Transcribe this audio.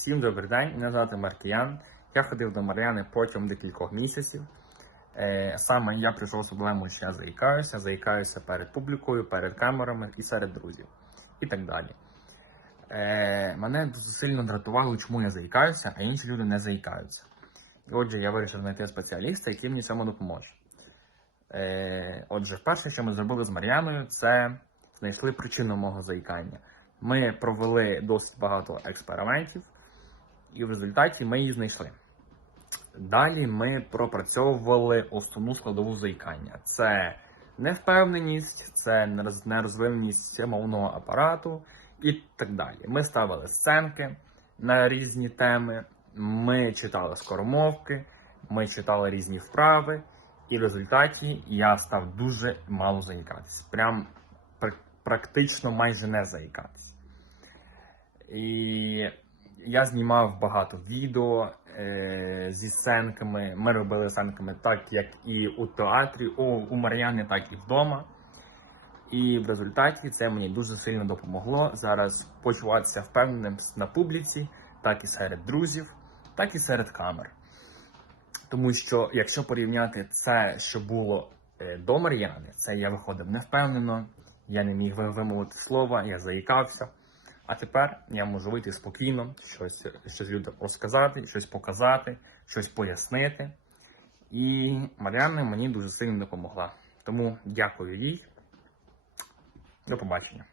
Всім добрий день, мене звати Маркіян. Я ходив до Мар'яни протягом декількох місяців. Е, саме я прийшов з проблемою, що я заїкаюся, заїкаюся перед публікою, перед камерами і серед друзів. І так далі. Е, мене дуже сильно дратувало, чому я заїкаюся, а інші люди не заїкаються. І отже, я вирішив знайти спеціаліста, який мені цьому допоможе. Е, отже, перше, що ми зробили з Мар'яною, це знайшли причину мого заїкання. Ми провели досить багато експериментів, і в результаті ми її знайшли. Далі ми пропрацьовували основну складову заїкання. Це невпевненість, це нероз- нерозвиненість мовного апарату і так далі. Ми ставили сценки на різні теми, ми читали скоромовки, ми читали різні вправи, і в результаті я став дуже мало заїкатися. Прям практично майже не заїкатися. І я знімав багато відео е, зі сценками. Ми робили сценками так, як і у театрі, у, у Мар'яни, так і вдома. І в результаті це мені дуже сильно допомогло зараз почуватися впевненим на публіці, так і серед друзів, так і серед камер. Тому що, якщо порівняти це, що було е, до Мар'яни, це я виходив невпевнено, я не міг вимовити слова, я заїкався. А тепер я можу вийти спокійно, щось, щось людям розказати, щось показати, щось пояснити. І Маріанна мені дуже сильно допомогла. Тому дякую їй. До побачення.